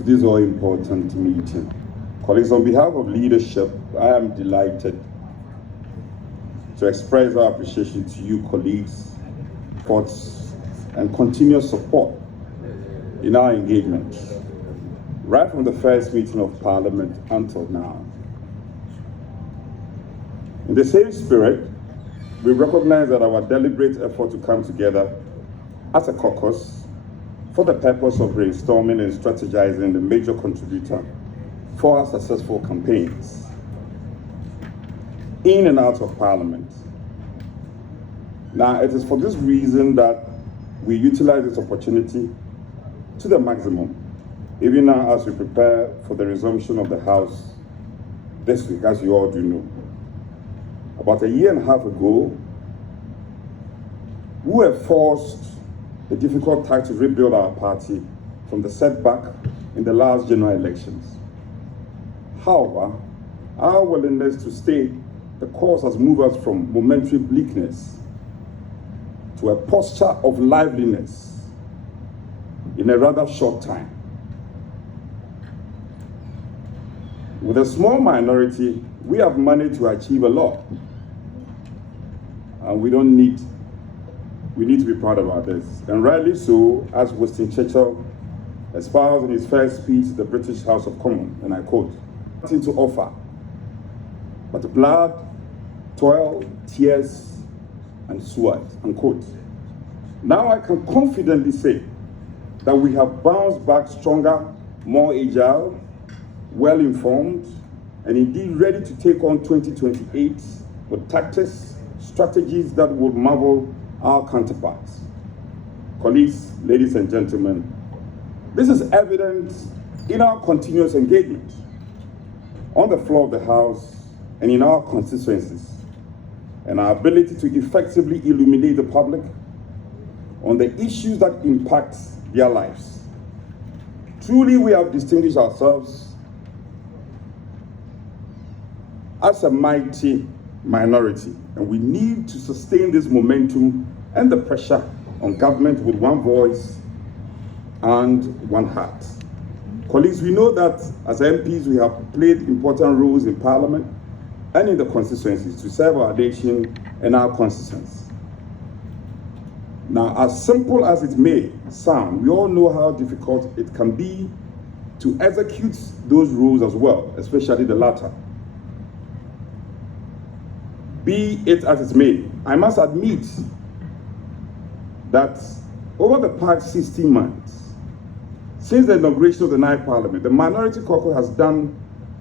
to this all-important meeting. Colleagues, on behalf of leadership, I am delighted to express our appreciation to you, colleagues, for and continuous support in our engagement, right from the first meeting of Parliament until now. In the same spirit, we recognize that our deliberate effort to come together as a caucus for the purpose of brainstorming and strategizing the major contributor for our successful campaigns in and out of Parliament. Now, it is for this reason that we utilize this opportunity to the maximum, even now as we prepare for the resumption of the House this week, as you all do know. About a year and a half ago, we were forced the difficult task to rebuild our party from the setback in the last general elections. However, our willingness to stay the course has moved us from momentary bleakness to a posture of liveliness in a rather short time. With a small minority, we have managed to achieve a lot. And we need to be proud about this. And rightly so, as Winston Churchill espoused in his first speech to the British House of Commons, and I quote, "Nothing to offer but blood, toil, tears, and sweat," unquote. Now I can confidently say that we have bounced back stronger, more agile, well-informed, and indeed ready to take on 2028 with tactics, strategies that will marvel our counterparts. Colleagues, ladies and gentlemen, this is evident in our continuous engagement on the floor of the House and in our constituencies, and our ability to effectively illuminate the public on the issues that impact their lives. Truly, we have distinguished ourselves as a mighty minority, and we need to sustain this momentum and the pressure on government with one voice and one heart. Colleagues, we know that as MPs we have played important roles in Parliament and in the constituencies to serve our nation and our constituents. Now, as simple as it may sound, we all know how difficult it can be to execute those roles as well, especially the latter. Be it as it may, I must admit that over the past 16 months, since the inauguration of the 9th Parliament, the Minority Caucus has done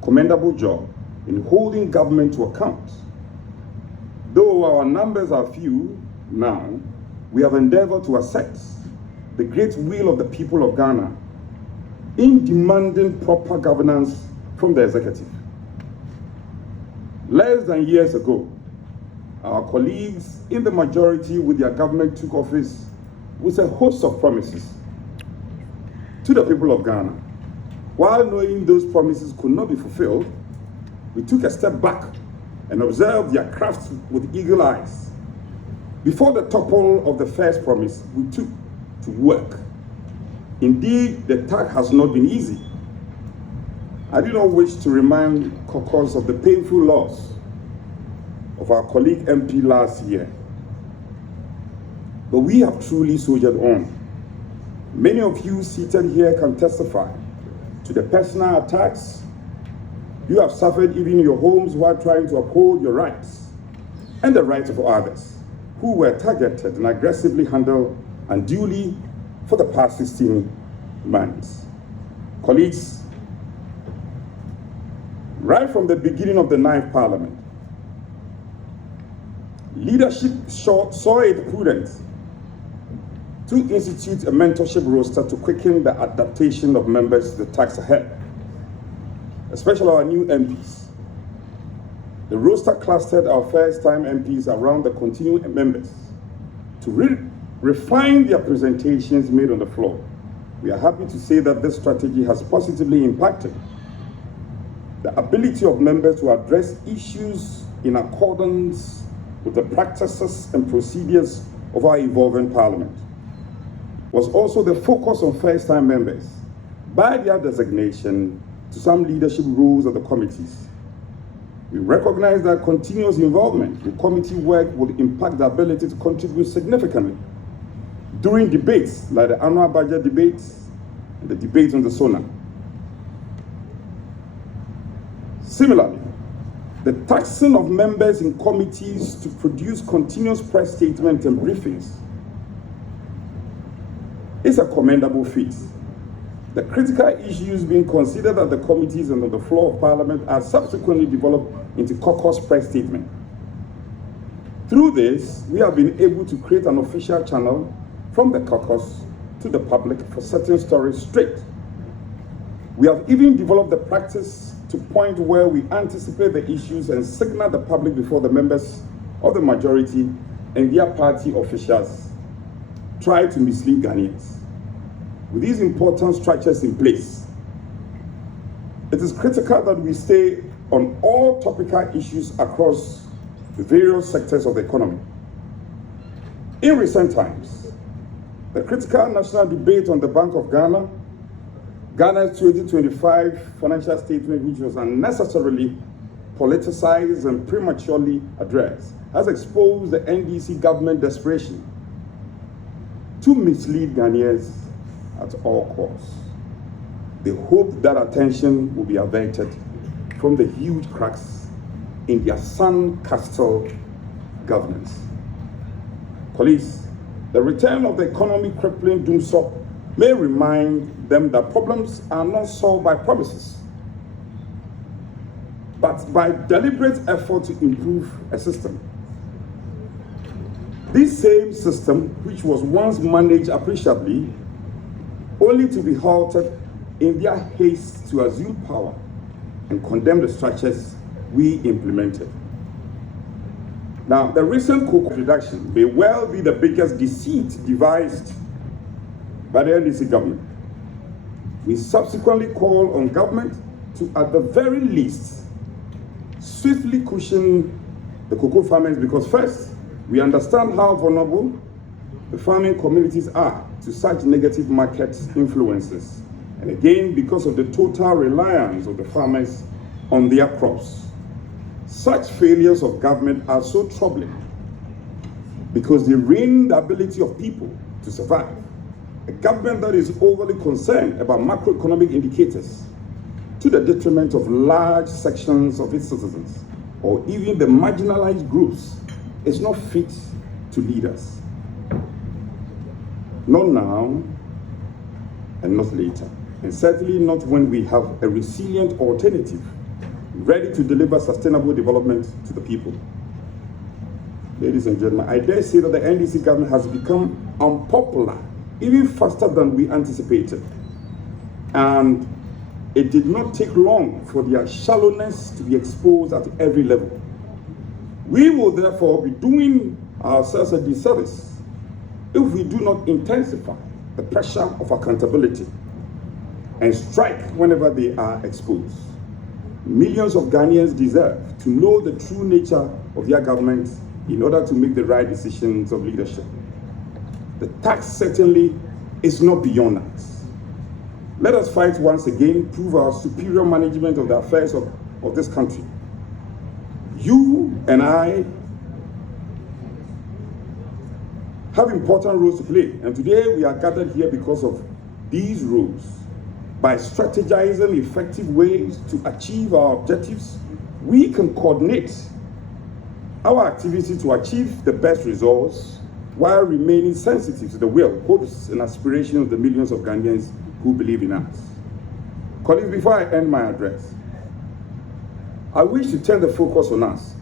a commendable job in holding government to account. Though our numbers are few now, we have endeavored to assess the great will of the people of Ghana in demanding proper governance from the executive. Less than years ago, our colleagues in the majority with their government took office with a host of promises to the people of Ghana. While knowing those promises could not be fulfilled, we took a step back and observed their craft with eagle eyes. Before the topple of the first promise, we took to work. Indeed, the task has not been easy. I do not wish to remind caucus of the painful loss of our colleague MP last year. But we have truly soldiered on. Many of you seated here can testify to the personal attacks you have suffered even in your homes while trying to uphold your rights and the rights of others who were targeted and aggressively handled unduly for the past 16 months. Colleagues, right from the beginning of the 9th Parliament, leadership saw it prudent to institute a mentorship roster to quicken the adaptation of members to the task ahead, especially our new MPs. The roster clustered our first-time MPs around the continuing members to refine their presentations made on the floor. We are happy to say that this strategy has positively impacted the ability of members to address issues in accordance with the practices and procedures of our evolving Parliament. Was also the focus on first-time members by their designation to some leadership roles of the committees. We recognize that continuous involvement in committee work would impact the ability to contribute significantly during debates like the annual budget debates and the debate on the SONA. Similarly, the taxing of members in committees to produce continuous press statements and briefings is a commendable feat. The critical issues being considered at the committees and on the floor of Parliament are subsequently developed into caucus press statement. Through this, we have been able to create an official channel from the caucus to the public for certain stories straight. We have even developed the practice to point where we anticipate the issues and signal the public before the members of the majority and their party officials try to mislead Ghanaians. With these important structures in place, it is critical that we stay on all topical issues across the various sectors of the economy. In recent times, the critical national debate on the Bank of Ghana, Ghana's 2025 financial statement, which was unnecessarily politicized and prematurely addressed, has exposed the NDC government desperation to mislead Ghanaians at all costs. They hope that attention will be averted from the huge cracks in their sandcastle governance. Colleagues, the return of the economy crippling doomsday may remind them that problems are not solved by promises, but by deliberate effort to improve a system. This same system, which was once managed appreciably, only to be halted in their haste to assume power and condemn the structures we implemented. Now, the recent cocoa reduction may well be the biggest deceit devised by the NDC government. We subsequently call on government to, at the very least, swiftly cushion the cocoa farmers, because first, we understand how vulnerable the farming communities are to such negative market influences. And again, because of the total reliance of the farmers on their crops. Such failures of government are so troubling because they ruin the ability of people to survive. A government that is overly concerned about macroeconomic indicators to the detriment of large sections of its citizens or even the marginalized groups is not fit to lead us. Not now and not later, and certainly not when we have a resilient alternative ready to deliver sustainable development to the people. Ladies and gentlemen, I dare say that the NDC government has become unpopular even faster than we anticipated. And it did not take long for their shallowness to be exposed at every level. We will therefore be doing ourselves a disservice if we do not intensify the pressure of accountability and strike whenever they are exposed. Millions of Ghanaians deserve to know the true nature of their government in order to make the right decisions of leadership. The task certainly is not beyond us. Let us fight once again, prove our superior management of the affairs of this country. You and I have important roles to play, and today we are gathered here because of these roles. By strategizing effective ways to achieve our objectives, we can coordinate our activity to achieve the best results while remaining sensitive to the will, hopes, and aspirations of the millions of Ghanaians who believe in us. Colleagues, before I end my address, I wish to turn the focus on us.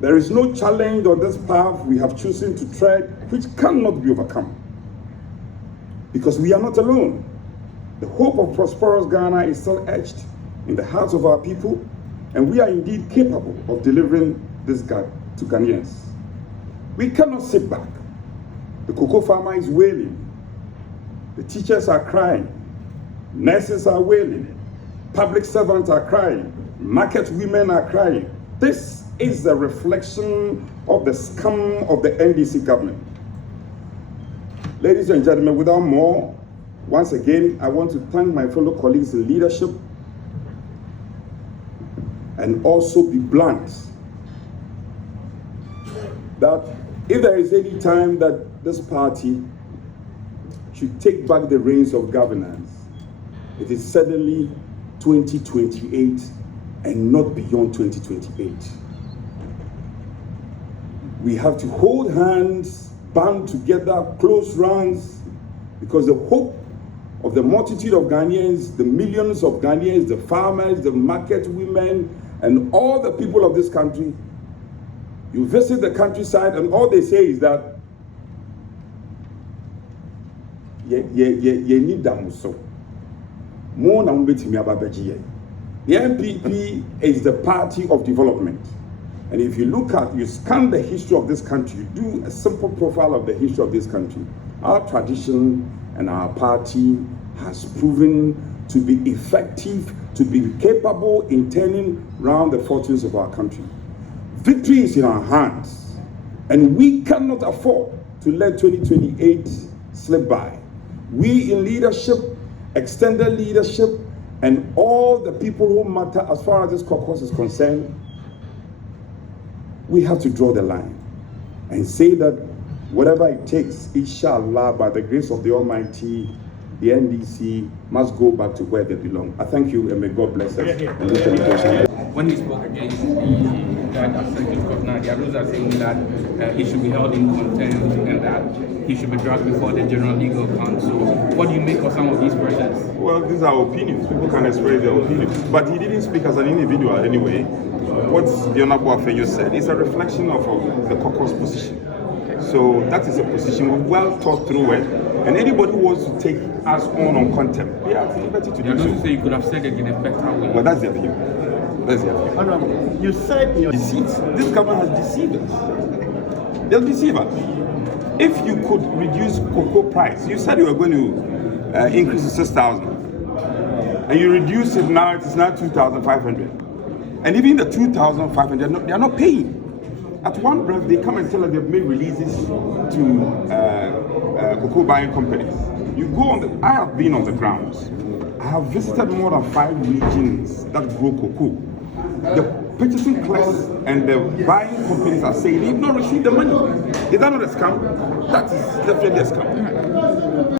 There is no challenge on this path we have chosen to tread which cannot be overcome. Because we are not alone. The hope of prosperous Ghana is still etched in the hearts of our people, and we are indeed capable of delivering this to Ghanaians. We cannot sit back. The cocoa farmer is wailing. The teachers are crying. Nurses are wailing. Public servants are crying. Market women are crying. This is the reflection of the scum of the NDC government. Ladies and gentlemen, without more, once again, I want to thank my fellow colleagues in leadership and also be blunt that if there is any time that this party should take back the reins of governance, it is certainly 2028 and not beyond 2028. We have to hold hands, band together, close ranks, because the hope of the multitude of Ghanaians, the millions of Ghanaians, the farmers, the market women, and all the people of this country, you visit the countryside and all they say is that you need them so. More than the NPP is the party of development. And if you look at, you scan the history of this country, you do a simple profile of the history of this country, our tradition and our party has proven to be effective, to be capable in turning around the fortunes of our country. Victory is in our hands, and we cannot afford to let 2028 slip by. We in leadership, extended leadership, and all the people who matter as far as this caucus is concerned, we have to draw the line and say that whatever it takes, inshallah, by the grace of the Almighty, the NDC must go back to where they belong. I thank you, and may God bless us. When he spoke against the Assembly Court, the others are saying that he should be held in contempt and that he should be dragged before the General Legal Council. What do you make of some of these persons? Well, these are opinions. People can express their opinions. But he didn't speak as an individual anyway. What the Honorable Afenyo said is a reflection of the caucus position. So that is a position we've well thought through it. And anybody who wants to take us on contempt, we are at liberty to do so. You say you could have said it in a better way. Well, that's their view. That's their view. Honorable, you said in your Deceit. This government has deceived us. They'll deceive us. If you could reduce cocoa price, you said you were going to increase to 6,000. And you reduce it now, it is now 2,500. And even the 2,500, they are not paying. At one breath, they come and tell us they've made releases to cocoa buying companies. You go on I have been on the grounds. I have visited more than 5 regions that grow cocoa. The purchasing class and the buying companies are saying they've not received the money. Is that not a scam? That is definitely a scam.